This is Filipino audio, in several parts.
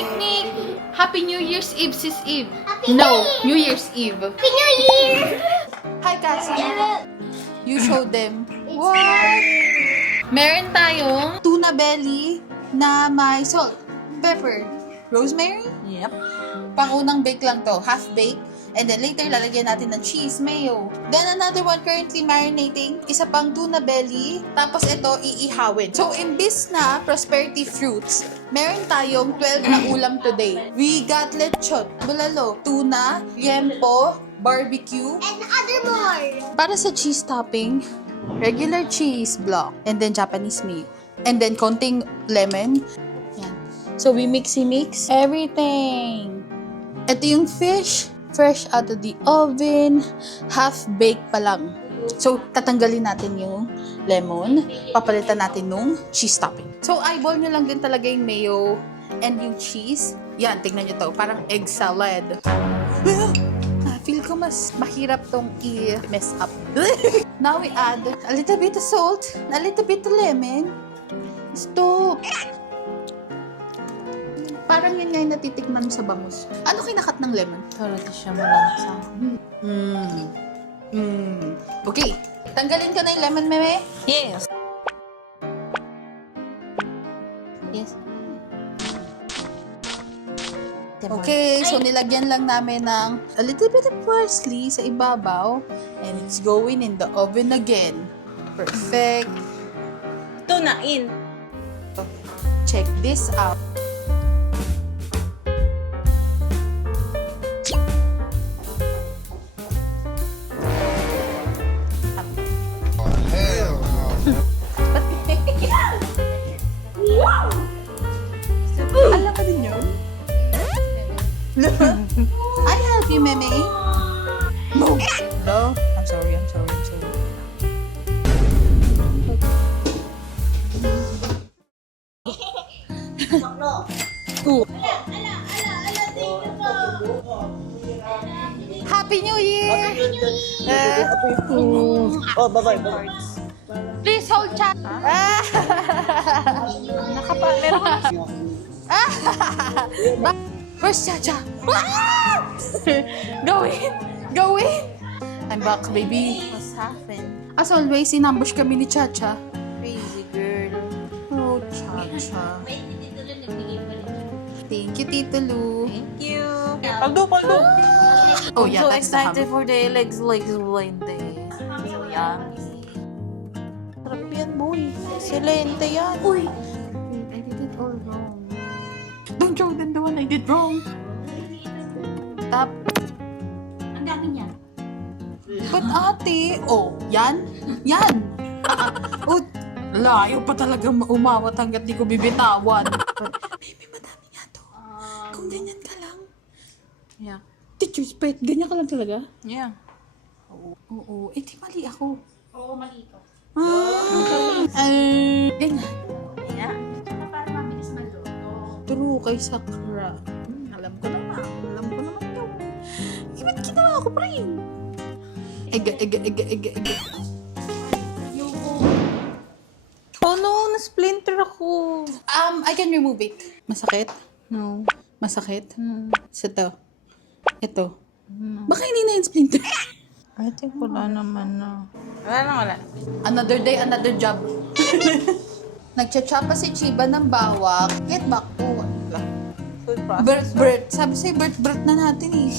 picnic! Happy New Year's Eve, Sis Eve. Happy No, New New Year's Eve. Happy New Year! Hi, Cassie. You showed them. What? Meron tayong tuna belly na may salt, pepper, rosemary. Yep. Pangunang bake lang to, half bake. And then later, lalagyan natin ng cheese, mayo. Then another one currently marinating, isa pang tuna belly. Tapos ito, iihawin. So, imbis na prosperity fruits, meron tayong 12 na ulam today. We got lechon, bulalo, tuna, liempo, barbecue. And other more. Para sa cheese topping, regular cheese block. And then Japanese mayo. And then konting lemon. Yan. So, we mix everything. Ito yung fish. Fresh out of the oven, half-baked pa lang. So, tatanggalin natin yung lemon, papalitan natin nung cheese topping. So, eyeball nyo lang din talaga yung mayo and yung cheese. Yan, tingnan nyo to, parang egg salad. Feel ko mas mahirap tong i-mess up. Now we add a little bit of salt, a little bit of lemon. Stop! Parang yun nga yung natitikman mo sa bangus. Ano kinakat ng lemon? Pero di siya malansa. Okay. Tanggalin ko na yung lemon, meme. Yes. Yes. Okay, so nilagyan lang namin ng a little bit of parsley sa ibabaw. And it's going in the oven again. Perfect. Tuna in. Check this out. Alam ka din yun? I help you, Meme. No. No. I'm sorry. Ooh. Happy New Year! Oh, bye-bye. Please hold chat. Meron ka na. Where's Chacha? Go in! I'm back, baby. What's happened? As always, inambush kami ni Chacha. Crazy girl. Oh, Chacha. Thank you, Tito Lu. Thank you. Paldo! Oh, I'm yeah, so that's the excited ham. for the legs blind day. So yummy. Sarap yan, boy. Silente yan. Uy! I did it all wrong. Don't show them the one I did wrong. Tap. Ang dami niya. But ate, oh, yan. Oh, layo pa talaga umawat hanggat di ko bibitawan. Baby, madami nga to. Kung ganyan ka lang. Yeah. Teacher's pet, ganyan ka lang talaga? Yeah. Oo. Eh, di mali ako. Oo, mali ito. Ganyan. Yeah. Para mabilis maluto. True kay Sakura. Alam ko naman yun. Ba't ginawa ko pa rin? Ega. Oh no, na-splinter ako. I can remove it. Masakit? No. Masakit? Hmm. Ito. Baka hindi na yung splinter. I think wala naman na. Wala. Another day, another job. Nagcha-chop pa si Chiba ng bawang. Get back to Food process. Bert. Sabi sa'yo, Bert na natin eh.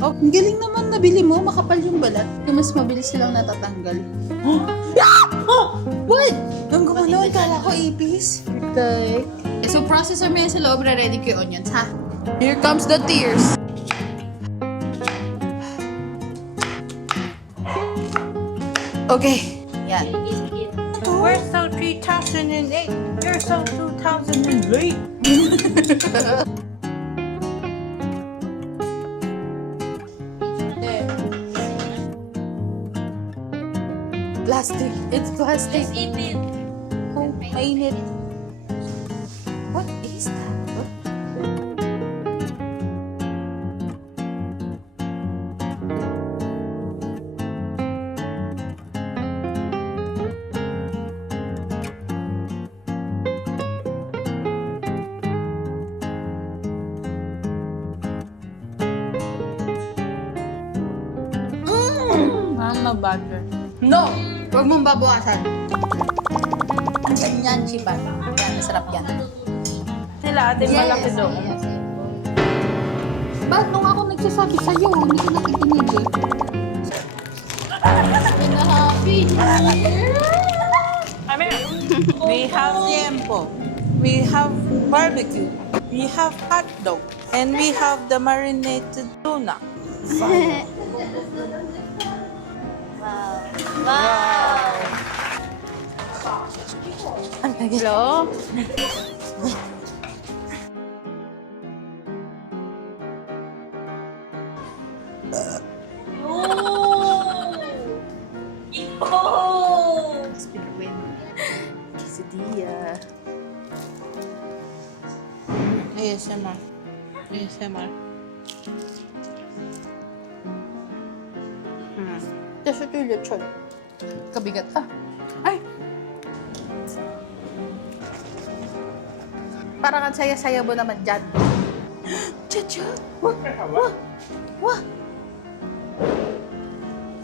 Oh, ang galing naman nabili mo. Makapal yung balat. Yung mas mabilis silang natatanggal. What? Nung gumano, kala ko ipis. Okay. So, processor mo yan sa loob. Ready ko yung onions, ha? Here comes the tears. Okay. Yan. We're so 3008. You're so 2008. Plastic. It's plastic. Eat it. Oh, mainit. What is that? na butter. No! Huwag mong babawasan. Ganyan, chiban. Yan, masarap yan. Sila, ate, malaki doon. Ba't nung ako nagsasabi sa'yo, hindi ko nakikinig eh. Happy New Year! We have liempo. We have barbecue. We have hot dog. And we have the marinated tuna. Hello? Quesadilla. ASMR. ASMR. Tapos ito yung lechon. Kabigat ah. Ay! Parang ang saya-saya mo naman dyan. Chacha! Wah! Wah! Wah!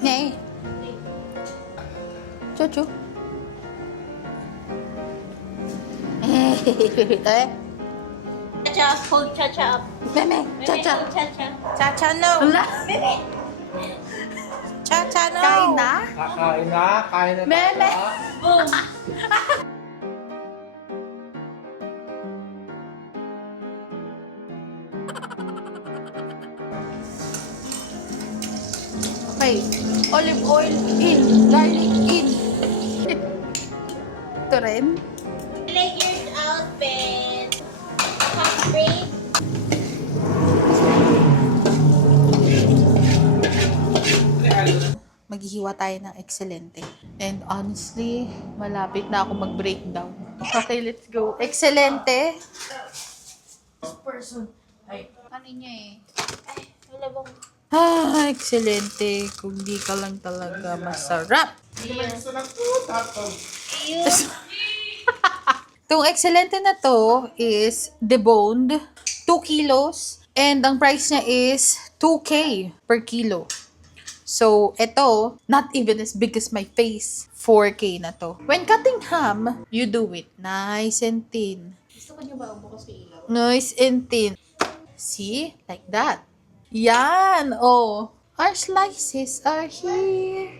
Ngay! Chuchu! Eh? Cha-cha, hold cha-cha up. Meme! Chacha! Cha-cha. Chacha, no! Wala! Chacha, no! Kain na? Kakain na, kain na. Meme! Boom. Okay. Olive oil in. Garlic in. Ito rin. I like your outfit. Hot break. Maghihiwa tayo ng excelente. And honestly, malapit na ako mag-breakdown. Okay, let's go. Excelente. Person. Ay. Ano niya eh? Ay, wala bang... Ah, excelente. Kung di ka lang talaga masarap. Hindi naman gusto ng food, hotdog. Itong excelente na to is deboned, 2 kilos, and ang price niya is 2K per kilo. So, ito, not even as big as my face, 4K na to. When cutting ham, you do it nice and thin. Gusto ko niyo ba bukas sa ilaw? Nice and thin. See? Like that. Yan! Oh. Our slices are here.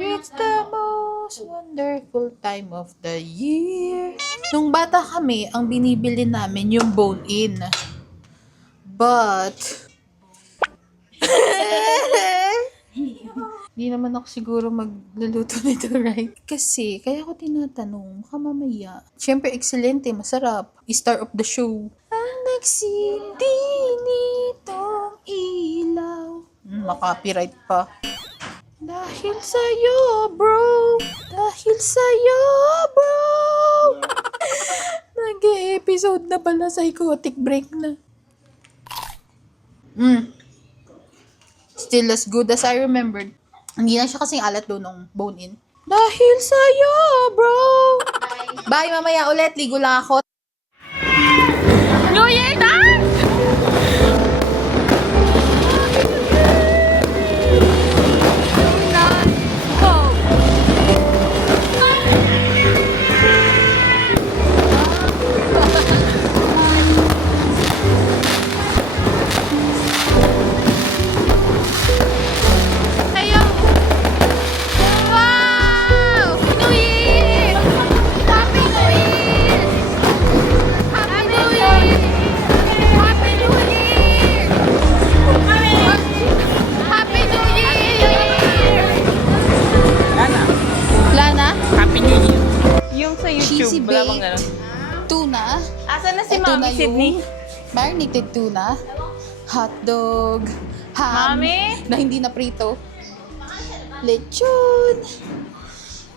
It's the most wonderful time of the year. Nung bata kami, ang binibili namin yung bone-in. But... Hindi naman ako siguro magluluto nito, right? Kasi, kaya ako tinatanong, baka mamaya. Siyempre, excelente, masarap. Star of the show. Ang nagsindi nitong ilaw. Makapiright pa. Dahil sa'yo, bro. Dahil sa'yo, bro. Nag-episode na pala, psychotic break na. Still as good as I remembered. Hindi na siya kasing alat doon nung bone-in. Dahil sa'yo, bro. Bye, mamaya ulit. Ligo lang ako. New Year na! Cheesy Wala bang baked tuna. Asan na si Ito na Mami Sydney? yung marinated tuna, hotdog, ham, Mami? na hindi na prito, lechon,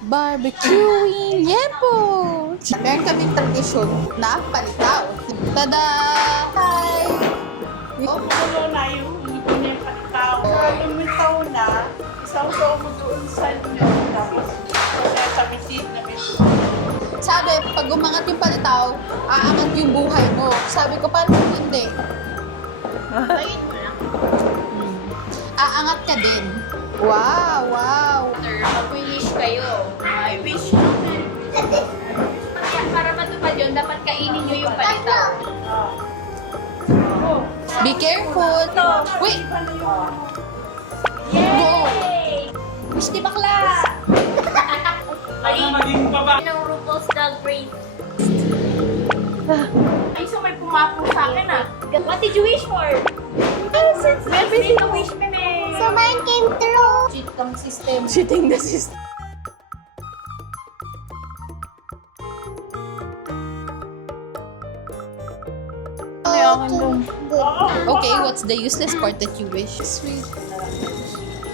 barbecuing, yempo. Meron kaming tradisyon na palitaw. Tada! Hi! Ano na yung hindi na yung patitaw. Kaya lumitaw na, isang saw mo doon sa inyo. Tapos, kaya sa misis na misis. Sabi, pag umangat yung palitaw, aangat yung buhay mo. Sabi ko, paano hindi? Ayun mo lang. Aangat ka din. Wow, wow. Mag-wish kayo. I wish you Kaya para matupad yun, dapat kainin nyo yung palitaw. Be careful. Wait. Yay! Wish ni bakla! Ay, maging baba. ng RuPaul's Drag Race. Ay, so may pumapo sa akin ah. What did you wish for? Everything na wish me So mine came true. Cheat ang system. Cheating the system. Okay, what's the useless part that you wish?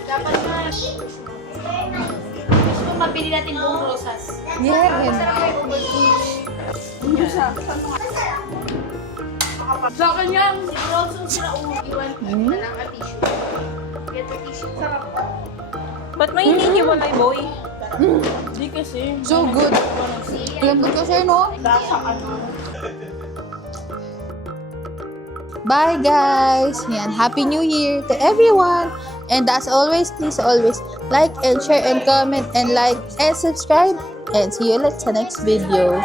Dapat na. Gusto mo mabili natin buong rosas. Yeah. Masarap kayo Sa akin yan. Siguro kung sila iwan na lang ang tissue. Get the tissue. Sarap. Ba't may hinihiwalay, boy? Di kasi. So good. Lambot kasi, no? Lasa ano. Bye, guys. Yan. Happy New Year to everyone. And as always, please always like and share and comment and like and subscribe. And see you ulit sa next video.